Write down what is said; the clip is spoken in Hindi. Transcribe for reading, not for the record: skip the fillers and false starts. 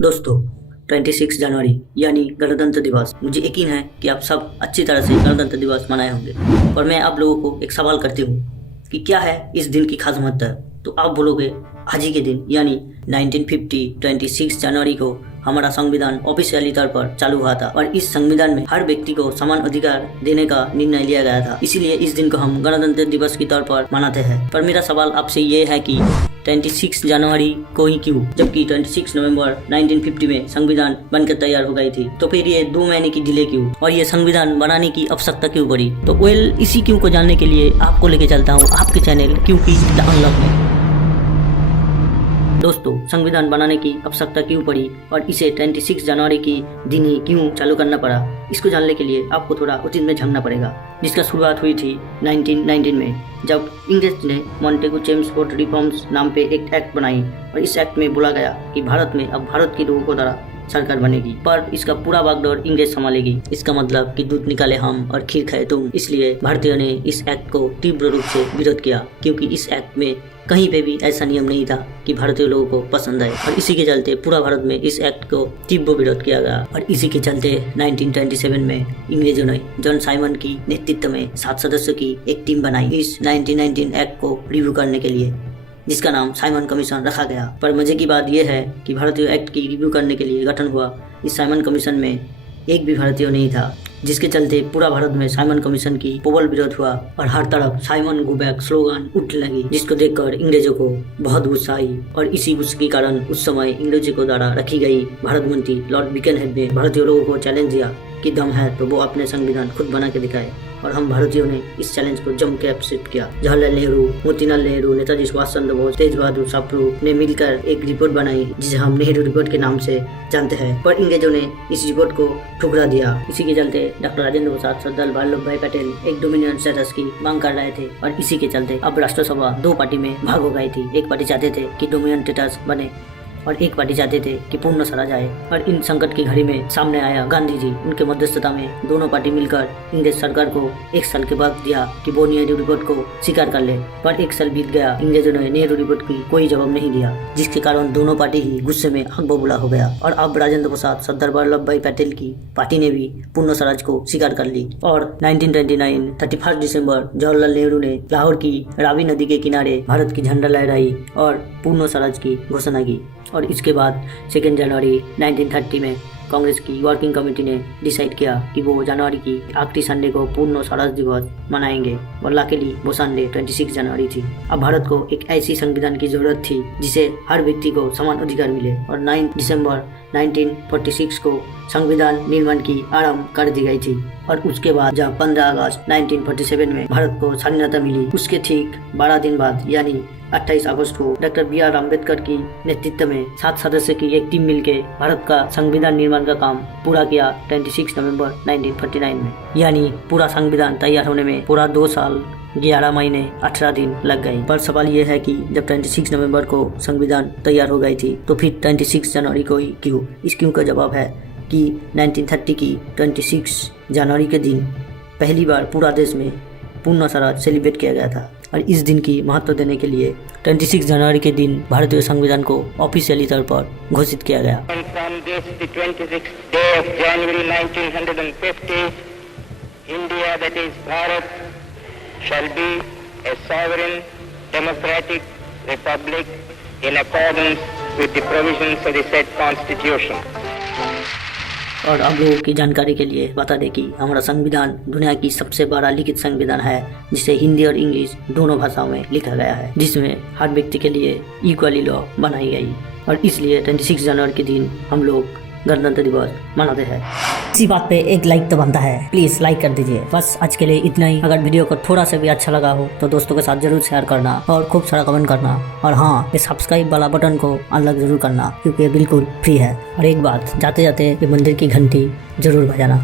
दोस्तों 26 जनवरी यानी गणतंत्र दिवस, मुझे यकीन है कि आप सब अच्छी तरह से गणतंत्र दिवस मनाए होंगे। और मैं आप लोगों को एक सवाल करती हूँ कि क्या है इस दिन की खास महत्ता। तो आप बोलोगे आज ही के दिन यानी 1950 26 जनवरी को हमारा संविधान ऑफिशियली तौर पर चालू हुआ था और इस संविधान में हर व्यक्ति को समान अधिकार देने का निर्णय लिया गया था। इसीलिए इस दिन को हम गणतंत्र दिवस के तौर पर मनाते हैं। पर मेरा सवाल आपसे ये है कि 26 जनवरी को ही क्यों, जबकि 26 नवंबर 1950 में संविधान बनकर तैयार हो गई थी। तो फिर ये 2 महीने की डिले क्यों और ये संविधान बनाने की आवश्यकता क्यों पड़ी। तो इसी क्यों को जानने के लिए आपको लेके चलता हूँ आपके चैनल क्योंकि द अनलॉक में। दोस्तों, संविधान बनाने की आवश्यकता क्यों पड़ी और इसे 26 जनवरी की दिन ही क्यों चालू करना पड़ा, इसको जानने के लिए आपको थोड़ा अतीत में झांकना पड़ेगा, जिसका शुरुआत हुई थी 1919 में, जब इंग्लिश ने मॉन्टेगू चेम्सफोर्ड रिफॉर्म्स नाम पे एक एक्ट बनाई और इस एक्ट में बोला गया कि भारत में अब भारत के लोगों को द्वारा सरकार बनेगी, पर इसका पूरा बागडोर इंग्लिश संभालेगी। इसका मतलब कि दूध निकाले हम और खीर खाए तुम। इसलिए भारतीयों ने इस एक्ट को तीव्र रूप से विरोध किया, क्योंकि इस एक्ट में कहीं पे भी ऐसा नियम नहीं था कि भारतीय लोगों को पसंद आए। और इसी के चलते पूरा भारत में इस एक्ट को तीव्र विरोध किया गया। और इसी के चलते 1927 में अंग्रेजों ने जॉन साइमन की नेतृत्व में 7 सदस्यों की एक टीम बनाई इस 1919 एक्ट को रिव्यू करने के लिए, जिसका नाम साइमन कमीशन रखा गया। पर मजे की बात यह है कि भारतीय एक्ट की रिव्यू करने के लिए गठन हुआ इस साइमन कमीशन में एक भी भारतीय नहीं था, जिसके चलते पूरा भारत में साइमन कमीशन की प्रबल विरोध हुआ और हर तरफ साइमन गो बैक स्लोगन उठने लगी, जिसको देखकर अंग्रेजों को बहुत गुस्सा आई। और इसी गुस्से के कारण उस समय अंग्रेजों को द्वारा रखी गई भारत मंत्री लॉर्ड बिकनहेड ने भारतीय लोगों को चैलेंज दिया कि दम है तो वो अपने संविधान खुद बना के दिखाए। और हम भारतीयों ने इस चैलेंज को जम के एक्सेप्ट किया। जवाहरलाल नेहरू, मोतीलाल नेहरू, नेताजी सुभाष चंद्र बोस, तेज बहादुर शास्त्री ने मिलकर एक रिपोर्ट बनाई जिसे हम नेहरू रिपोर्ट के नाम से जानते हैं। पर अंग्रेजों ने इस रिपोर्ट को ठुकरा दिया। इसी के चलते डॉक्टर राजेंद्र प्रसाद, सरदार वल्लभ भाई पटेल एक डोमिनियन स्टेटस की मांग कर रहे थे। और इसी के चलते अब राष्ट्रसभा 2 पार्टी में भाग हो गई थी। एक पार्टी चाहते थे कि डोमिनियन स्टेटस बने और एक पार्टी चाहते थे कि पूर्ण स्वराज आए। और इन संकट की घड़ी में सामने आया गांधी जी। उनके मध्यस्थता में दोनों पार्टी मिलकर अंग्रेज सरकार को 1 साल के बाद दिया कि वो नेहरू रिपोर्ट को स्वीकार कर ले। पर 1 साल बीत गया, अंग्रेजों ने नेहरू रिपोर्ट की कोई जवाब नहीं दिया, जिसके कारण दोनों पार्टी ही गुस्से में आग बबूला हो गया। और अब राजेंद्र प्रसाद, सरदार वल्लभ भाई पटेल की पार्टी ने भी पूर्ण स्वराज को स्वीकार कर ली। और 1929 31 दिसंबर जवाहरलाल नेहरू ने लाहौर की रावी नदी के किनारे भारत की झंडा लहराई और पूर्ण स्वराज की घोषणा की। और इसके बाद 2 जनवरी 1930 में कांग्रेस की वर्किंग कमेटी ने डिसाइड किया कि वो जनवरी की आखिरी संडे को पूर्ण स्वराज दिवस मनाएंगे। और लकीली वो संडे 26 जनवरी थी। अब भारत को एक ऐसी संविधान की जरूरत थी जिसे हर व्यक्ति को समान अधिकार मिले। और 9 दिसंबर 1946 को संविधान निर्माण की आरंभ कर दी गई थी। और उसके बाद जब 15 अगस्त 1947 में भारत को स्वाधीनता मिली, उसके ठीक 12 दिन बाद यानी 28 अगस्त को डॉक्टर BR अम्बेडकर की नेतृत्व में 7 सदस्य की एक टीम मिलकर भारत का संविधान निर्माण का काम पूरा किया 26 नवंबर 1949 में। यानी पूरा संविधान तैयार होने में पूरा 2 साल 11 महीने 18 दिन लग गए। पर सवाल ये है कि जब 26 नवंबर को संविधान तैयार हो गई थी तो फिर 26 जनवरी को ही क्यों। इस क्यों का जवाब है कि 1930 की 26 जनवरी के दिन पहली बार पूरा देश में पूर्ण स्वराज सेलिब्रेट किया गया था। और इस दिन की महत्व देने के लिए 26 जनवरी के दिन भारतीय संविधान को ऑफिशियली तौर पर घोषित किया गया। From this, the 26th day of January 1950, India, that is Bharat, shall be a sovereign, democratic republic in accordance with the provisions of the said constitution. और आप लोगों की जानकारी के लिए बता दें कि हमारा संविधान दुनिया की सबसे बड़ा लिखित संविधान है, जिसे हिंदी और इंग्लिश दोनों भाषाओं में लिखा गया है, जिसमें हर व्यक्ति के लिए इक्वली लॉ बनाई गई। और इसलिए 26 जनवरी के दिन हम लोग गणतंत्र दिवस मनाते हैं। इसी बात पे एक लाइक तो बनता है, प्लीज लाइक कर दीजिए। बस आज के लिए इतना ही। अगर वीडियो को थोड़ा सा भी अच्छा लगा हो तो दोस्तों के साथ जरूर शेयर करना और खूब सारा कमेंट करना। और हाँ, ये सब्सक्राइब वाला बटन को अनलॉक जरूर करना, क्योंकि ये बिल्कुल फ्री है। और एक बात, जाते जाते ये मंदिर की घंटी जरूर बजाना।